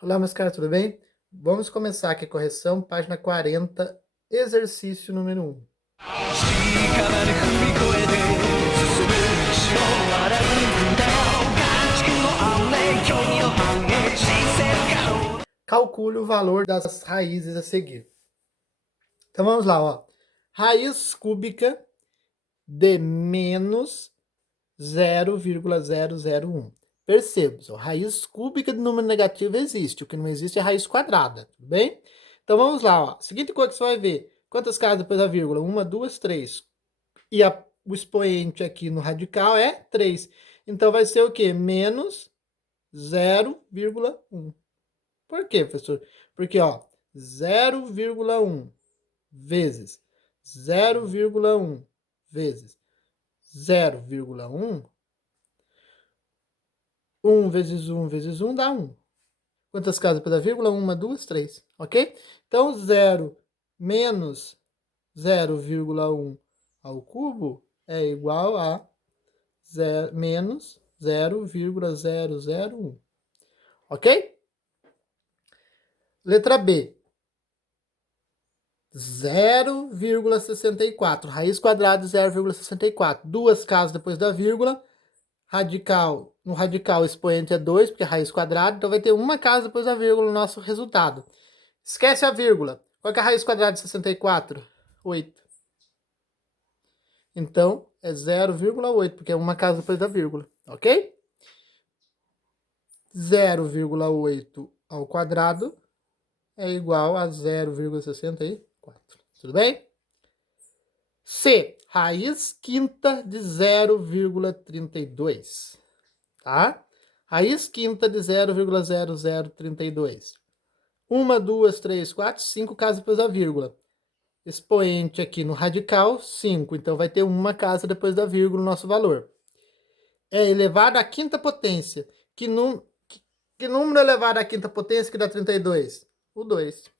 Olá, meus caras, tudo bem? Vamos começar aqui a correção, página 40, exercício número 1. Calcule o valor das raízes a seguir. Então vamos lá, ó. Raiz cúbica de menos 0,001. Perceba, ó, raiz cúbica de número negativo existe, o que não existe é raiz quadrada, tudo bem? Então vamos lá, ó. Seguinte coisa que você vai ver, quantas casas depois da vírgula? 1, 2, 3. E o expoente aqui no radical é 3. Então vai ser o quê? Menos 0,1. Por quê, professor? Porque, ó, 0,1 vezes 0,1 vezes 0,1, 1 vezes 1 vezes 1 dá 1. Quantas casas depois da vírgula? 1, 2, 3, ok? Então, 0 menos 0,1 ao cubo é igual a menos 0,001, ok? Letra B. 0,64. Raiz quadrada de 0,64. Duas casas depois da vírgula. Radical, no radical o expoente é 2, porque é raiz quadrada, então vai ter uma casa depois da vírgula no nosso resultado. Esquece a vírgula. Qual que é a raiz quadrada de 64? 8. Então, é 0,8, porque é uma casa depois da vírgula, ok? 0,8 ao quadrado é igual a 0,64. Tudo bem? C, raiz quinta de 0,32, tá? Raiz quinta de 0,0032. 1, 2, 3, 4, 5 casas depois da vírgula. Expoente aqui no radical, 5. Então vai ter uma casa depois da vírgula o nosso valor. É elevado à quinta potência. Que número elevado à quinta potência que dá 32? O 2.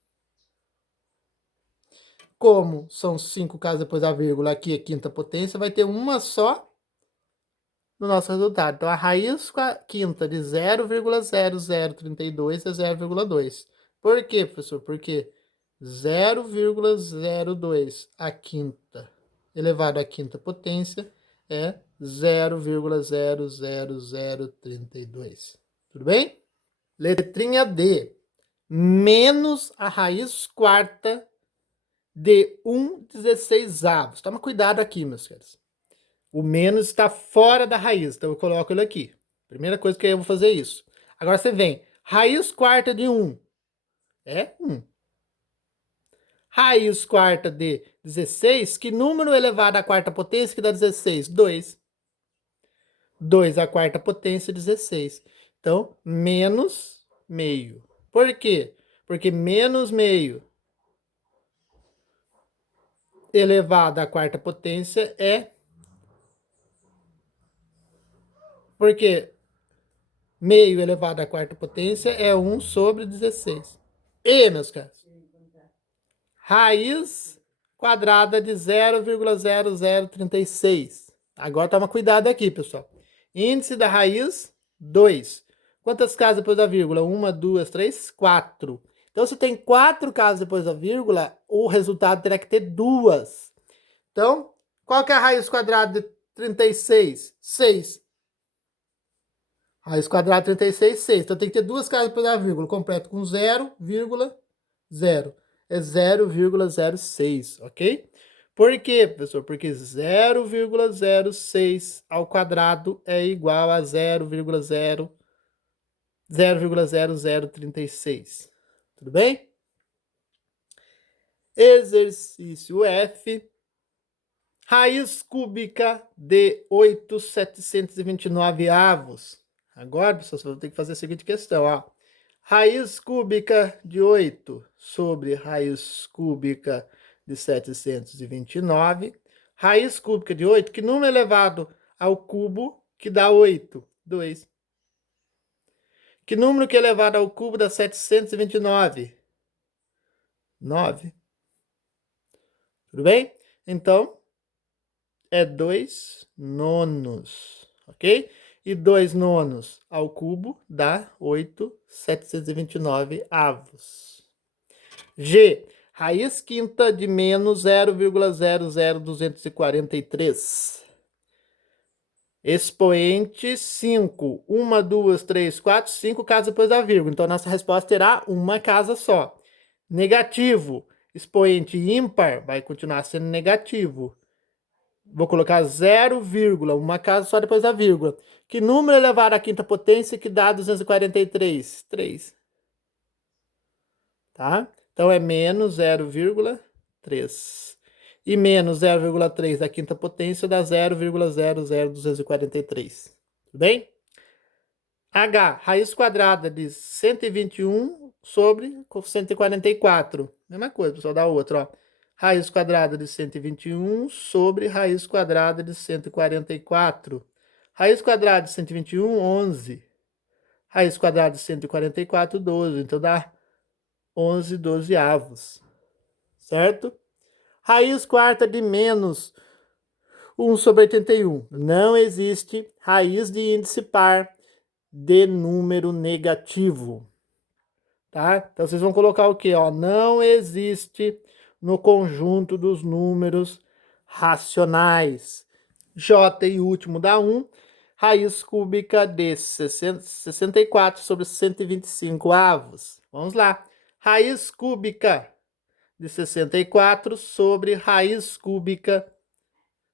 Como são 5 casas depois da vírgula, aqui é quinta potência, vai ter uma só no nosso resultado. Então, a raiz quinta de 0,0032 é 0,2. Por quê, professor? Porque 0,02 a quinta elevado à quinta potência é 0,00032. Tudo bem? Letrinha D. Menos a raiz quarta de 1/16. Toma cuidado aqui, meus queridos. O menos está fora da raiz, então eu coloco ele aqui. Primeira coisa que eu vou fazer é isso. Agora você vem, raiz quarta de 1 é 1. Raiz quarta de 16, que número elevado à quarta potência que dá 16? 2. 2 à quarta potência, 16. Então, menos meio. Por quê? Porque menos meio elevado à quarta potência é... Porque meio elevado à quarta potência é 1 sobre 16. E, meus caros, raiz quadrada de 0,0036. Agora toma cuidado aqui, pessoal. Índice da raiz, 2. Quantas casas depois da vírgula? 1, 2, 3, 4. Então, se tem 4 casas depois da vírgula, o resultado terá que ter 2. Então, qual que é a raiz quadrada de 36? 6. Raiz quadrada de 36, 6. Então, tem que ter 2 casas depois da vírgula. Completo com 0,0. É 0,06, ok? Por quê, professor? Porque 0,06 ao quadrado é igual a 0,0036. Tudo bem? Exercício F. Raiz cúbica de 8,729 avos. Agora, pessoal, você vai ter que fazer a seguinte questão, ó. Raiz cúbica de 8 sobre raiz cúbica de 729. Raiz cúbica de 8, que número elevado ao cubo que dá 8? 2. Que número que é elevado ao cubo dá 729? 9. Tudo bem? Então, é 2 nonos, ok? E 2 nonos ao cubo dá 8,729 avos. G, raiz quinta de menos 0,00243. Expoente 5. 1, 2, 3, 4, 5 casas depois da vírgula. Então, nossa resposta terá uma casa só. Negativo. Expoente ímpar vai continuar sendo negativo. Vou colocar 0, uma casa só depois da vírgula. Que número elevado à quinta potência que dá 243? 3. Tá? Então, é menos 0,3. E menos 0,3 da quinta potência dá 0,00243. Tudo bem? H, raiz quadrada de 121 sobre 144. Mesma coisa, pessoal, da outra, ó. Raiz quadrada de 121 sobre raiz quadrada de 144. Raiz quadrada de 121, 11. Raiz quadrada de 144, 12. Então, dá 11 dozeavos. Certo? Raiz quarta de menos 1 sobre 81. Não existe raiz de índice par de número negativo. Tá? Então, vocês vão colocar o quê? Ó, não existe no conjunto dos números racionais. J e último dá 1. Raiz cúbica de 64 sobre 125 avos. Vamos lá. Raiz cúbica de 64 sobre raiz cúbica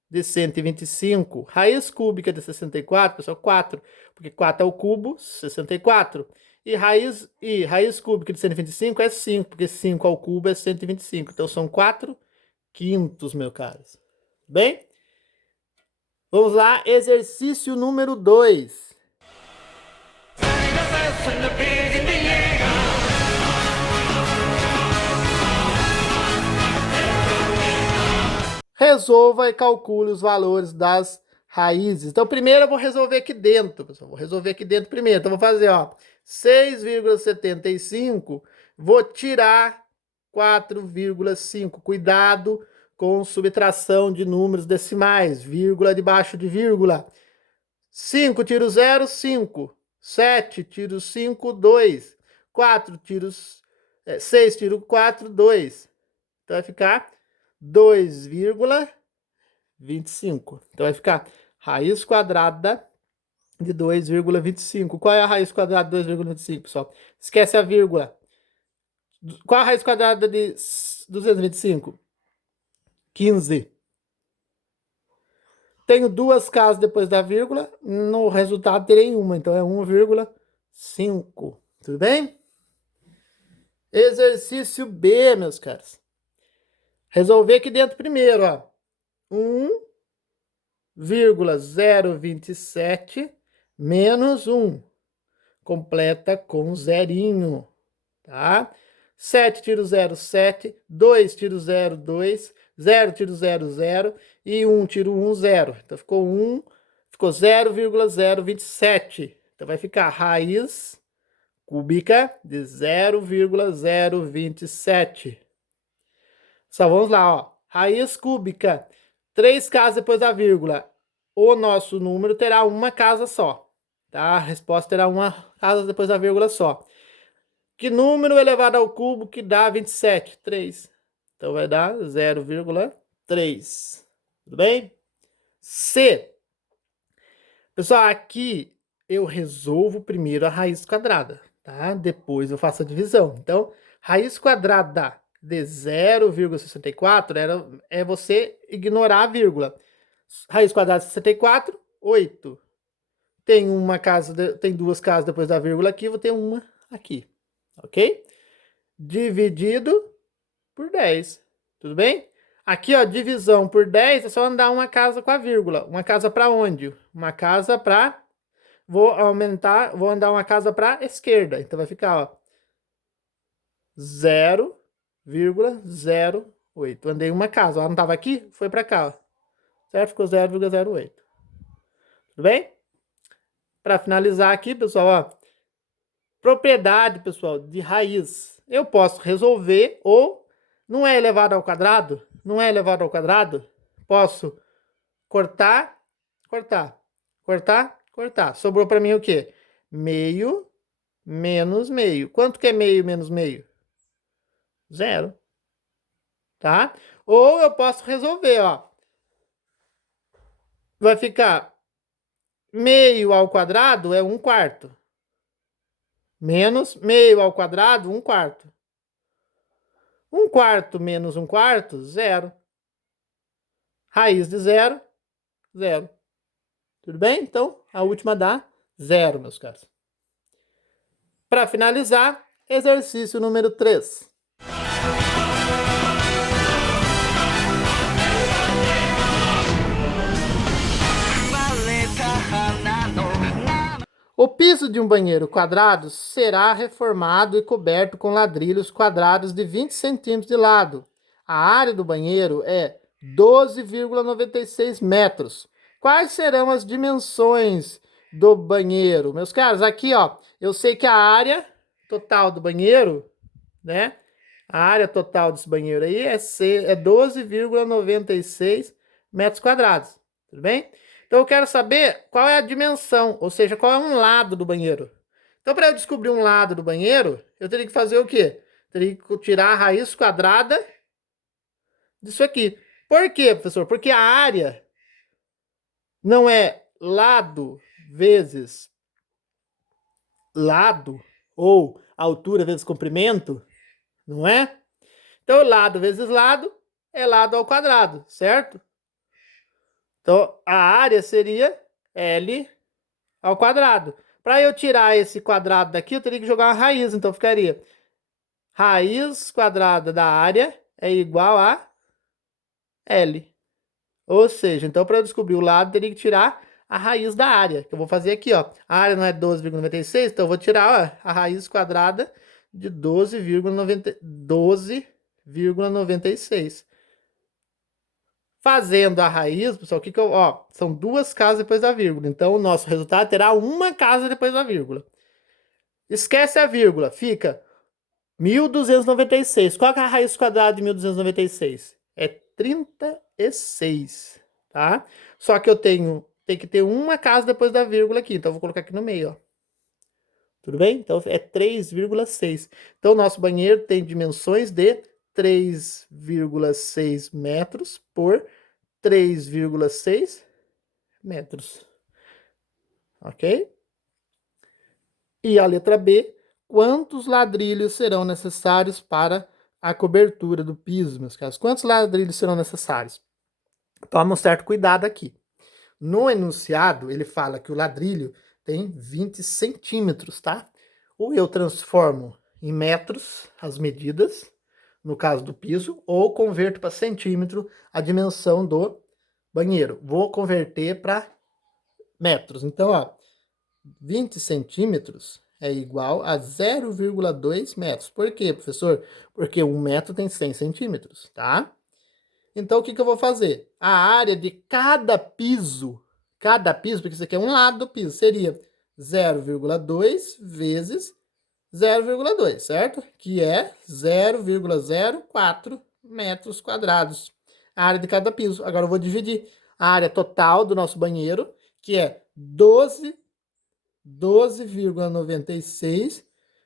de 125. Raiz cúbica de 64, pessoal, 4. Porque 4 é o cubo, 64. E raiz cúbica de 125 é 5, porque 5 ao cubo é 125. Então, são 4 quintos, meus caros. Bem? Vamos lá, exercício número 2. Resolva e calcule os valores das raízes. Então, primeiro eu vou resolver aqui dentro, pessoal. Vou resolver aqui dentro primeiro. Então, vou fazer, ó, 6,75. Vou tirar 4,5. Cuidado com subtração de números decimais. Vírgula debaixo de vírgula. 5 tiro 0, 5. 7 tiro 5, 2. 4 tiros... 6 tiro 4, 2. Então, vai ficar 2,25. Então, vai ficar raiz quadrada de 2,25. Qual é a raiz quadrada de 2,25, pessoal? Esquece a vírgula. Qual a raiz quadrada de 225? 15. Tenho duas casas depois da vírgula. No resultado, terei uma. Então, é 1,5. Tudo bem? Exercício B, meus caros. Resolver aqui dentro primeiro, ó. 1,027 menos 1. Completa com zerinho, tá? 7 tiro 0, 7. 2 tiro 0, 2. 0 tiro 0, 0. E 1 tiro 1, 0. Então, ficou 1, ficou 0,027. Então, vai ficar raiz cúbica de 0,027. Só vamos lá, ó. Raiz cúbica, 3 casas depois da vírgula. O nosso número terá uma casa só, tá? A resposta terá uma casa depois da vírgula só. Que número elevado ao cubo que dá 27? 3. Então, vai dar 0,3. Tudo bem? C. Pessoal, aqui eu resolvo primeiro a raiz quadrada, tá? Depois eu faço a divisão. Então, raiz quadrada de 0,64 é você ignorar a vírgula. Raiz quadrada de 64, 8. Tem duas casas depois da vírgula aqui, vou ter uma aqui, ok? Dividido por 10, tudo bem? Aqui, ó, divisão por 10 é só andar uma casa com a vírgula. Uma casa para onde? Uma casa para... Vou andar uma casa para a esquerda. Então, vai ficar, ó, 0,08. Andei uma casa, ó, não estava aqui? Foi para cá, ó. Certo? Ficou 0,08. Tudo bem? para finalizar aqui, pessoal, ó, propriedade, pessoal, de raiz. Eu posso resolver ou não é elevado ao quadrado? Não é elevado ao quadrado? Posso cortar, cortar, cortar, cortar. Sobrou para mim o quê? Meio menos meio. Quanto que é meio menos meio? Zero. Tá? Ou eu posso resolver, ó. Vai ficar meio ao quadrado é 1/4. Menos meio ao quadrado, 1/4. 1/4 menos 1/4, zero. Raiz de zero, zero. Tudo bem? Então, a última dá zero, meus caros. Para finalizar, exercício número 3. O piso de um banheiro quadrado será reformado e coberto com ladrilhos quadrados de 20 centímetros de lado. A área do banheiro é 12,96 metros. Quais serão as dimensões do banheiro? Meus caros, aqui ó, eu sei que a área total do banheiro, né? A área total desse banheiro aí é 12,96 metros quadrados. Tudo bem? Então eu quero saber qual é a dimensão, ou seja, qual é um lado do banheiro. Então, para eu descobrir um lado do banheiro, eu teria que fazer o quê? Teria que tirar a raiz quadrada disso aqui. Por quê, professor? Porque a área não é lado vezes lado, ou altura vezes comprimento, não é? Então, lado vezes lado é lado ao quadrado, certo? Então, a área seria L ao quadrado. Para eu tirar esse quadrado daqui, eu teria que jogar uma raiz. Então, ficaria raiz quadrada da área é igual a L. Ou seja, então, para eu descobrir o lado, eu teria que tirar a raiz da área. Que eu vou fazer aqui, ó. A área não é 12,96, então eu vou tirar ó, a raiz quadrada de 12,96. Fazendo a raiz, pessoal, o que eu... Ó, são duas casas depois da vírgula. Então, o nosso resultado terá uma casa depois da vírgula. Esquece a vírgula. Fica 1.296. Qual que é a raiz quadrada de 1.296? É 36, tá? Só que eu tenho que ter uma casa depois da vírgula aqui. Então, eu vou colocar aqui no meio, ó. Tudo bem? Então, é 3,6. Então, o nosso banheiro tem dimensões de 3,6 metros por 3,6 metros. Ok? E a letra B, quantos ladrilhos serão necessários para a cobertura do piso, meus caros? Quantos ladrilhos serão necessários? Toma um certo cuidado aqui. No enunciado, ele fala que o ladrilho tem 20 centímetros, tá? Ou eu transformo em metros as medidas, no caso do piso, ou converto para centímetro a dimensão do banheiro. Vou converter para metros. Então, ó, 20 centímetros é igual a 0,2 metros. Por quê, professor? Porque 1 metro tem 100 centímetros, tá? Então, o que eu vou fazer? A área de cada piso, porque isso aqui é um lado do piso, seria 0,2 vezes 0,2, certo? Que é 0,04 metros quadrados. A área de cada piso. Agora eu vou dividir a área total do nosso banheiro, que é 12,96,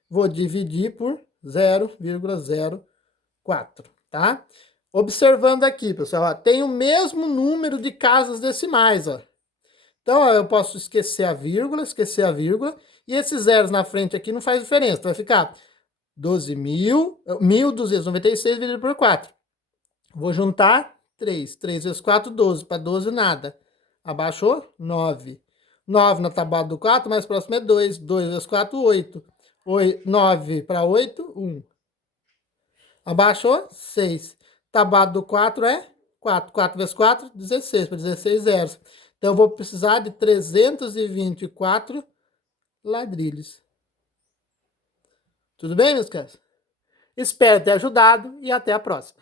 vou dividir por 0,04, tá? Observando aqui, pessoal, ó, tem o mesmo número de casas decimais, ó. Então, ó, eu posso esquecer a vírgula, e esses zeros na frente aqui não faz diferença. Então, vai ficar 1.296 dividido por 4. Vou juntar 3. 3 vezes 4, 12. Para 12, nada. Abaixou? 9. 9 na tábua do 4, mais próximo é 2. 2 vezes 4, 8. 9 para 8, 1. Abaixou? 6. Tábua do 4 é 4. 4 vezes 4, 16. Para 16 zeros. Então, eu vou precisar de 324 ladrilhos. Tudo bem, meus caros? Espero ter ajudado e até a próxima.